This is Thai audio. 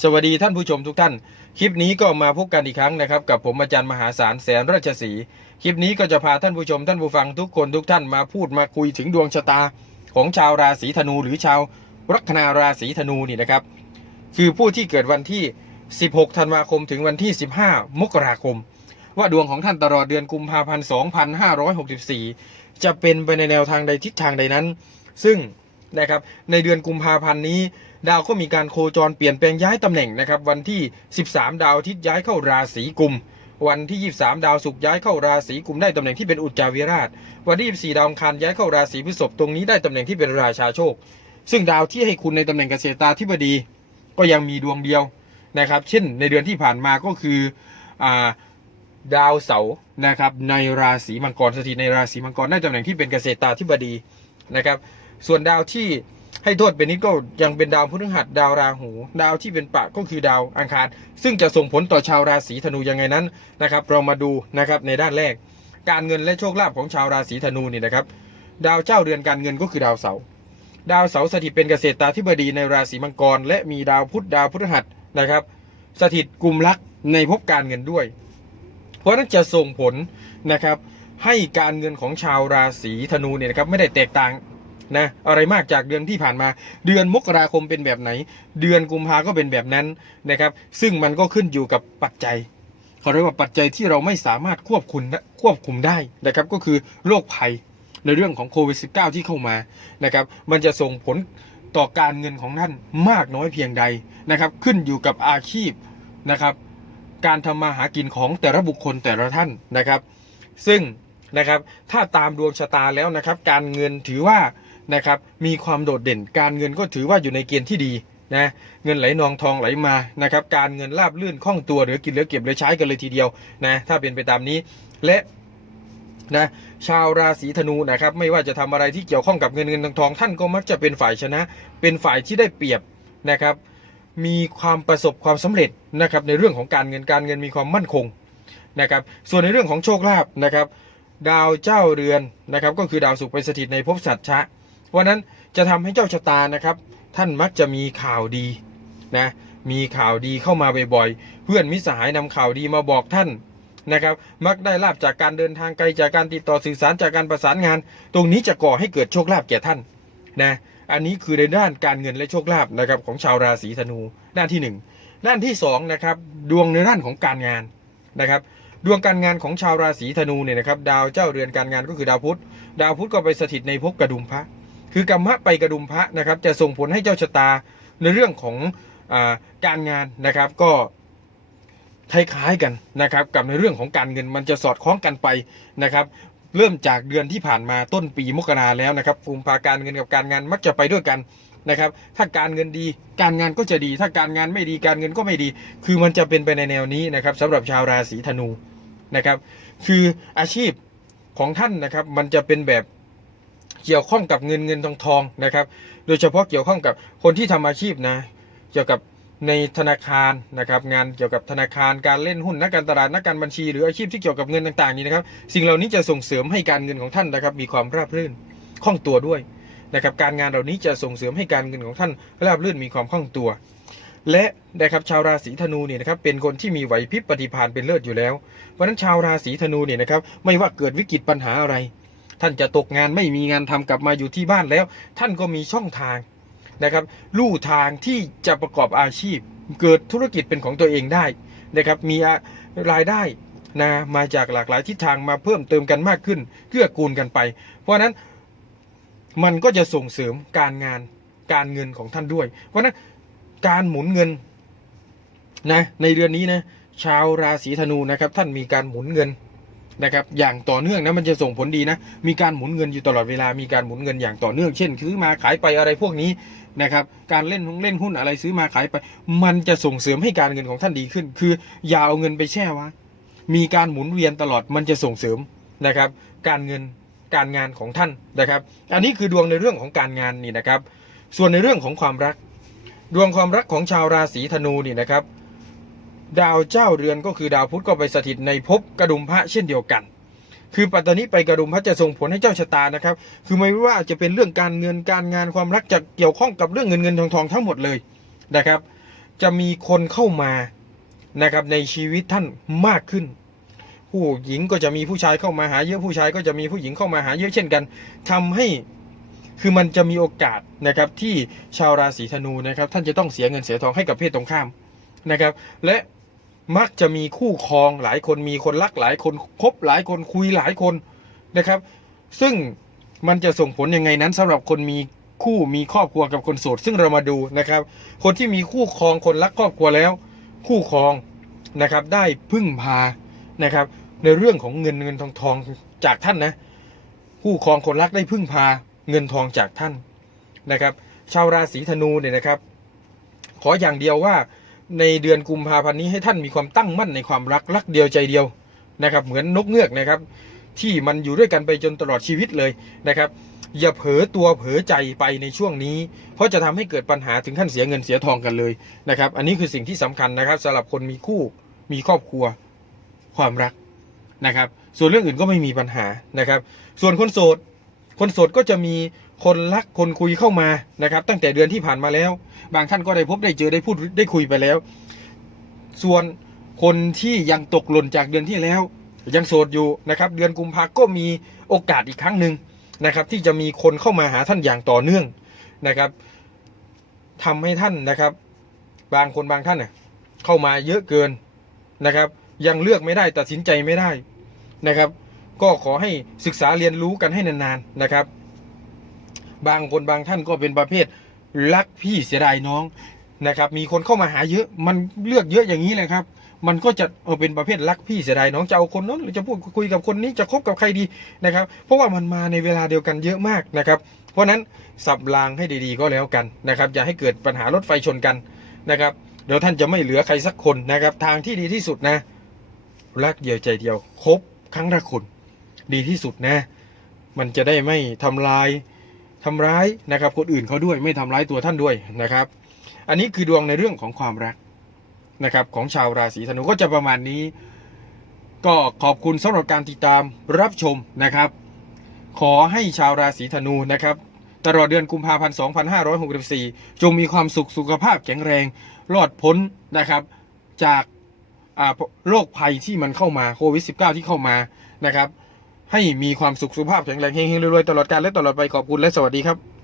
สวัสดีท่านผู้ชมทุกท่าน คลิปนี้ก็มาพบกันอีกครั้งนะครับ กับผมอาจารย์มหาศาลแสนราชสีคลิปนี้ก็จะพาท่านผู้ชมท่านผู้ฟังทุกคนทุกท่านมาพูดมาคุยถึงดวงชะตาของชาวราศีธนูหรือชาวลัคนาราศีธนูนี่นะครับ คือผู้ที่เกิดวันที่ 16 ธันวาคมถึงวันที่ 15 มกราคม ว่าดวงของท่านตลอดเดือนกุมภาพันธ์ 2564 จะเป็นไปในแนวทางใดทิศทางใดนั้น ซึ่ง นะครับในเดือนกุมภาพันธ์นี้ ดาวก็มีการโคจรเปลี่ยนแปลงย้ายตำแหน่งนะครับวันที่ 13 ดาวอาทิตย์ย้ายเข้าราศีกุมวันที่ 23 ดาวศุกร์ย้ายเข้าราศีกุมได้ตำแหน่งที่เป็นอุจจาวิราช วันที่24ดาวอังคารย้ายเข้าราศีพฤษภตรงนี้ได้ตำแหน่งที่เป็นราชาโชค ซึ่งดาวที่ให้คุณในตำแหน่งเกษตราธิบดี ก็ยังมีดวงเดียวนะครับ เช่นในเดือนที่ผ่านมาก็คืออดาวเสาร์นะครับในราศีมังกรสถิตในราศีมังกรได้ตำแหน่งที่เป็นเกษตราธิบดีนะครับ ส่วนดาวที่ให้โทษเป็นนิดก็ยังเป็นดาวพฤหัสดาวราหู ดาวที่เป็นปะก็คือดาวอังคาร ซึ่งจะส่งผลต่อชาวราศีธนูยังไงนั้นนะครับ เรามาดูนะครับในด้านแรก การเงินและโชคลาภของชาวราศีธนูนี่นะครับ ดาวเจ้าเรือนการเงินก็คือดาวเสาร์ดาวเสาร์สถิตเป็นเกษตราธิบดีในราศีมังกร และมีดาวพุธดาวพฤหัสนะครับ สถิตกลุ่มลักในภพการเงินด้วย เพราะนั้นจะส่งผลนะครับให้การเงินของชาวราศีธนูเนี่ยนะครับไม่ได้แตกต่าง นะอะไรมากจากเดือนที่ผ่านมา เดือนมกราคมเป็นแบบไหน เดือนกุมภาก็เป็นแบบนั้นนะครับ ซึ่งมันก็ขึ้นอยู่กับปัจจัยเขาเรียกว่าปัจจัยที่เราไม่สามารถควบคุมควบคุมได้นะครับ ก็คือโรคภัยในเรื่องของโควิด -19 ที่เข้ามานะครับ มันจะส่งผลต่อการเงินของท่านมากน้อยเพียงใดนะครับ ขึ้นอยู่กับอาชีพนะครับ การทำมาหากินของแต่ละบุคคลแต่ละท่านนะครับ ซึ่งนะครับถ้าตามดวงชะตาแล้วนะครับ การเงินถือว่า นะครับมีความโดดเด่นการเงินก็ถือว่าอยู่ในเกณฑ์ที่ดีนะเงินไหลนองทองไหลมานะครับการเงินราบลื่นคล่องตัวหลือกินเหลือเก็บเหลือใช้กันเลยทีเดียวนะถ้าเป็นไปตามนี้และนะชาวราศีธนูนะครับไม่ว่าจะทำอะไรที่เกี่ยวข้องกับเงินเงินทองทอง ท่านก็มักจะเป็นฝ่ายชนะ เป็นฝ่ายที่ได้เปรียบนะครับ มีความประสบความสำเร็จนะครับในเรื่องของการเงินการเงินมีความมั่นคงนะครับส่วนในเรื่องของโชคลาภนะครับ ดาวเจ้าเรือนนะครับก็คือดาวศุกร์ไปสถิตในภพสัตว์ชะ วันนั้นจะทำให้เจ้าชะตานะครับ ท่านมักจะมีข่าวดีนะมีข่าวดีเข้ามาบ่อยๆ เพื่อนมิสหายนำข่าวดีมาบอกท่านนะครับ มักได้ลาบจากการเดินทางไกลจากการติดต่อสื่อสารจากการประสานงาน ตรงนี้จะก่อให้เกิดโชคลาภแก่ท่านนะอันนี้คือในด้านการเงินและโชคลาภนะครับของชาวราศีธนูด้านที่หนึ่งด้านที่สองนะครับดวงในด้านของการงานนะครับดวงการงานของชาวราศีธนูเนี่ยนะครับดาวเจ้าเรือนการงานก็คือดาวพุธ ดาวพุธก็ไปสถิตในภพกระดุมพระ คือกรรมะไปกระดุมพระนะครับ จะส่งผลให้เจ้าชะตาในเรื่องของอการงานนะครับก็คล้ายๆกันนะครับกับในเรื่องของการเงินมันจะสอดคล้องกันไปนะครับ เริ่มจากเดือนที่ผ่านมาต้นปีมกราแล้วนะครับกุมภาการเงินกับการงานมักจะไปด้วยกันนะครับ ถ้าการเงินดีการงานก็จะดี ถ้าการงานไม่ดีการเงินก็ไม่ดี คือมันจะเป็นไปในแนวนี้นะครับสำหรับชาวราศีธนูนะครับ คืออาชีพของท่านนะครับมันจะเป็นแบบ เกี่ยวข้องกับเงินเงินทองทองนะครับ โดยเฉพาะเกี่ยวข้องกับคนที่ทำอาชีพนะ เกี่ยวกับในธนาคารนะครับงานเกี่ยวกับธนาคารการเล่นหุ้นนักการตลาดนักการบัญชีหรืออาชีพที่เกี่ยวกับเงินต่างๆนี้นะครับ สิ่งเหล่านี้จะส่งเสริมให้การเงินของท่านนะครับ มีความราบรื่นคล่องตัวด้วยนะครับการงานเหล่านี้จะส่งเสริมให้การเงินของท่านราบรื่นมีความคล่องตัว และนะครับชาวราศีธนูเนี่ยนะครับเป็นคนที่มีไหวพริบปฏิภาณเป็นเลิศอยู่แล้วเพราะฉะนั้นชาวราศีธนูเนี่ยนะครับไม่ว่าเกิดวิกฤตปัญหาอะไร ท่านจะตกงานไม่มีงานทำกลับมาอยู่ที่บ้านแล้ว ท่านก็มีช่องทางนะครับลู่ทางที่จะประกอบอาชีพ เกิดธุรกิจเป็นของตัวเองได้นะครับมีรายได้นะมาจากหลากหลายทิศทางมาเพิ่มเติมกันมากขึ้นเกื้อกูลกันไป เพราะฉะนั้นมันก็จะส่งเสริมการงานการเงินของท่านด้วย เพราะนั้นการหมุนเงินนะในเดือนนี้นะชาวราศีธนูนะครับท่านมีการหมุนเงิน นะครับอย่างต่อเนื่องนะมันจะส่งผลดีนะ มีการหมุนเงินอยู่ตลอดเวลามีการหมุนเงินอย่างต่อเนื่อง เช่นซื้อมาขายไปอะไรพวกนี้นะครับการเล่นหุ้นเล่นหุ้นอะไรซื้อมาขายไป มันจะส่งเสริมให้การเงินของท่านดีขึ้น คืออย่าเอาเงินไปแช่ไว้มีการหมุนเวียนตลอดมันจะส่งเสริมนะครับ การเงินการงานของท่านนะครับ อันนี้คือดวงในเรื่องของการงานนี่นะครับ ส่วนในเรื่องของความรัก ดวงความรักของชาวราศีธนูนี่นะครับ ดาวเจ้าเรือนก็คือดาวพุธก็ไปสถิตในภพกระดุมพระเช่นเดียวกัน คือปัตตานีไปกระดุมพระจะส่งผลให้เจ้าชะตานะครับ คือไม่ว่าจะเป็นเรื่องการเงินการงานความรักจะเกี่ยวข้องกับเรื่องเงินเงินทองทองทั้งหมดเลยนะครับ จะมีคนเข้ามานะครับในชีวิตท่านมากขึ้น ผู้หญิงก็จะมีผู้ชายเข้ามาหาเยอะผู้ชายก็จะมีผู้หญิงเข้ามาหาเยอะเช่นกันทำให้คือมันจะมีโอกาสนะครับที่ชาวราศีธนูนะครับท่านจะต้องเสียเงินเสียทองให้กับเพศตรงข้ามนะครับ และ มักจะมีคู่ครองหลายคนมีคนรักหลายคนคบหลายคนคุยหลายคนนะครับ ซึ่งมันจะส่งผลยังไงนั้นสำหรับคนมีคู่มีครอบครัวกับคนโสด ซึ่งเรามาดูนะครับ คนที่มีคู่ครองคนรักครอบครัวแล้ว คู่ครองนะครับได้พึ่งพานะครับ ในเรื่องของเงินเงินทองทองจากท่านนะ คู่ครองคนรักได้พึ่งพาเงินทองจากท่านนะครับ ชาวราศีธนูเนี่ยนะครับ ขออย่างเดียวว่า ในเดือนกุมภาพันธ์นี้ให้ท่านมีความตั้งมั่นในความรักรักเดียวใจเดียวนะครับ เหมือนนกเงือกนะครับ ที่มันอยู่ด้วยกันไปจนตลอดชีวิตเลยนะครับ อย่าเผลอตัวเผลอใจไปในช่วงนี้ เพราะจะทำให้เกิดปัญหาถึงขั้นเสียเงินเสียทองกันเลยนะครับ อันนี้คือสิ่งที่สำคัญนะครับสำหรับคนมีคู่มีครอบครัวความรักนะครับ ส่วนเรื่องอื่นก็ไม่มีปัญหานะครับ ส่วนคนโสดคนโสดก็จะมี คนรักคนคุยเข้ามานะครับ ตั้งแต่เดือนที่ผ่านมาแล้ว บางท่านก็ได้พบได้เจอได้พูดได้คุยไปแล้ว ส่วนคนที่ยังตกหล่นจากเดือนที่แล้ว ยังโสดอยู่นะครับ เดือนกุมภาก็มีโอกาสอีกครั้งหนึ่งนะครับ ที่จะมีคนเข้ามาหาท่านอย่างต่อเนื่องนะครับทำให้ท่านนะครับ บางคนบางท่านเนี่ยเข้ามาเยอะเกินนะครับ ยังเลือกไม่ได้ตัดสินใจไม่ได้นะครับ ก็ขอให้ศึกษาเรียนรู้กันให้นานๆนะครับ บางคนบางท่านก็เป็นประเภทรักพี่เสียดายน้องนะครับ มีคนเข้ามาหาเยอะ มันเลือกเยอะอย่างนี้เลยครับ มันก็จะเออเป็นประเภทรักพี่เสียดายน้องจะเอาคนนั้นหรือจะพูดคุยกับคนนี้จะคบกับใครดีนะครับ เพราะว่ามันมาในเวลาเดียวกันเยอะมากนะครับ เพราะนั้นสับรางให้ดีๆก็แล้วกันนะครับ อย่าให้เกิดปัญหารถไฟชนกันนะครับ เดี๋ยวท่านจะไม่เหลือใครสักคนนะครับ ทางที่ดีที่สุดนะ รักเดียวใจเดียวคบครั้งละคนดีที่สุดนะ มันจะได้ไม่ทำลาย ทำร้ายนะครับคนอื่นเขาด้วยไม่ทำร้ายตัวท่านด้วยนะครับ อันนี้คือดวงในเรื่องของความรักนะครับของชาวราศีธนูก็จะประมาณนี้ ก็ขอบคุณสำหรับการติดตามรับชมนะครับ ขอให้ชาวราศีธนูนะครับตลอดเดือนกุมภาพันธ์ 2564 จงมีความสุขสุขภาพแข็งแรงรอดพ้นนะครับ จากโรคภัยที่มันเข้ามาโควิด -19 ที่เข้ามานะครับ ให้มีความสุขสุขภาพแข็งแรงเฮงๆรวยๆตลอดกาลและตลอดไปขอบคุณและสวัสดีครับ